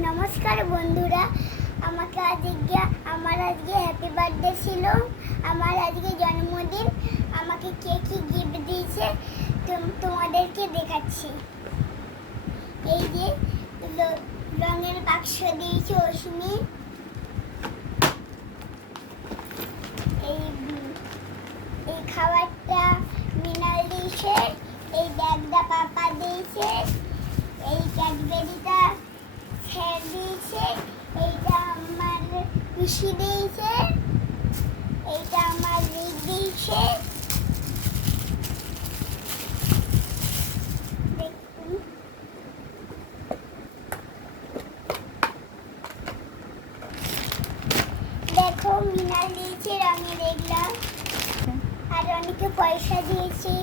নমস্কার বন্ধুরা, আমার আজকে হ্যাপি বার্থডে ছিল। আমার আজকে জন্মদিন। আমাকে কে কি গিফট দিয়েছে তোমাদেরকে দেখাচ্ছি। এই যে রঙের বাক্স দিয়েছে অশ্মি। এই খাবারটা মিনাল দিয়েছে। এই ব্যাগটা পাপা দিয়েছে। এই ক্যাডবেরিটা স্যার দিয়েছে। এইটা আমার পিসি দিয়েছে। এইটা আমার রিক দিয়েছে। দেখো মিনাল দিয়েছে রঙের এগুলা, আর অনেকে পয়সা দিয়েছে।